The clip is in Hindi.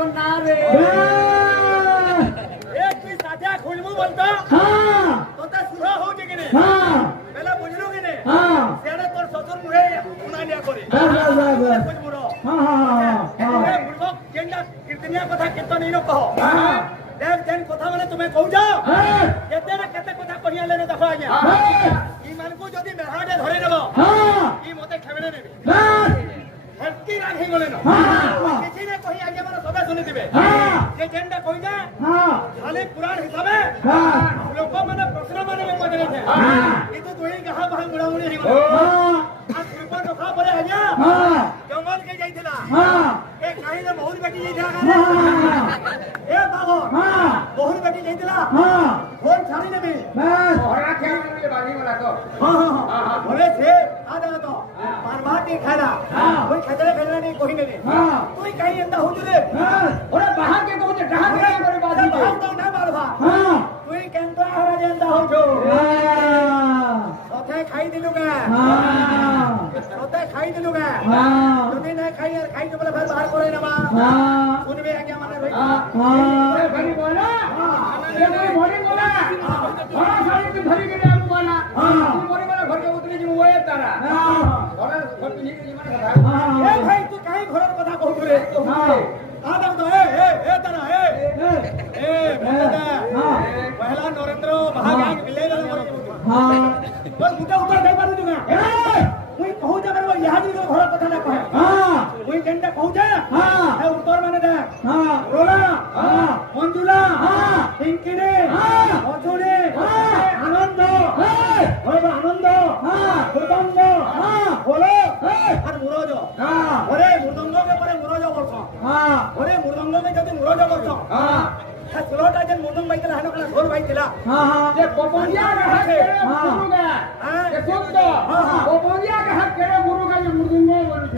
टेंशन ना रे एक भी साध्या खुलमू बोलतो हां तो ते सुरा हो के ने हां पहला बुझलो के ने हां सेने तोर ससुर मुहे उना लिया करे बस बुझमुरो हां हां ए बुझबो केंडा कीर्तनिया कथा केतो नहीं न कहो देख जेन कथा माने तुम्हें कहू जाओ केते ना केते कथा कहिया लेने देखो आज्ञा ई मानकू जदी मेहाडे धरे नेबो ई मते खेबेने नेबे हल्की राखी गले न किसी ने कही आज्ञा माने सबे सुनि दिबे जे जेंडा कहि जा खाली पुराण हिसाबे लोक माने प्रश्न माने मते छे ई तो दोई गहा बहा मुड़ा मुड़ी हिगो आ कृपा रखा परे आज्ञा जंगल के जाइथिला ए काहे ने बहुत बेटी जाइथिला ए बाबू बहुत बेटी जाइथिला फोन छाड़ी नेबे ओहरा खेल में बाजी वाला तो हां बोले छे आ जा तो बार-बार के खाना कोई खतरे खेलना नहीं कोई नहीं तू कहीं अंदा हो जुले ओरे बाहर के कहू जे डहा के करे बाजी के तो ना बालवा तू केंद्र हरा जे अंदा हो जो सोते खाई दिलुगा सोते खाई दिलुगा যদি না খাই আর খাই তো বলে फिर बाहर करे ना सुनबे आज्ञा माने भाई भरी बोला ये कोई मोरी बोला बड़ा सारी की भरी के हम बोला तू मोरी बोला घर के उतरी जी वो है तारा ओरे घर पिनी के जीवन कथा ए भाई तू काहे घरर কথা कहू रे आ दाम तो ए तारा पहला नरेंद्र भाग्य ले ले बोल मुझे उत्तर दे पारू तुगा मुई कहू जा बरो यहां जी घर কথা ना कहे मुई जेंडा कहू जा ए उत्तर माने दे रोला मंजुला पिंकीरे अछुरे आनंद ओरे आनंद मृदंग बोलो আর মুরজ ওরে মৃদঙ্গ के পরে মুরজ বলছো ওরে মৃদঙ্গ के যদি মুরজ বলছো হ্যাঁ ষোলটা যে মৃদঙ্গ বাইতলা হেন কলা ঢোল বাইতলা যে পপনিয়া কহা কেড়ে মুরুগা যে শুনতো পপনিয়া কহা কেড়ে মুরুগা যে মুরদুঙ্গ বলছো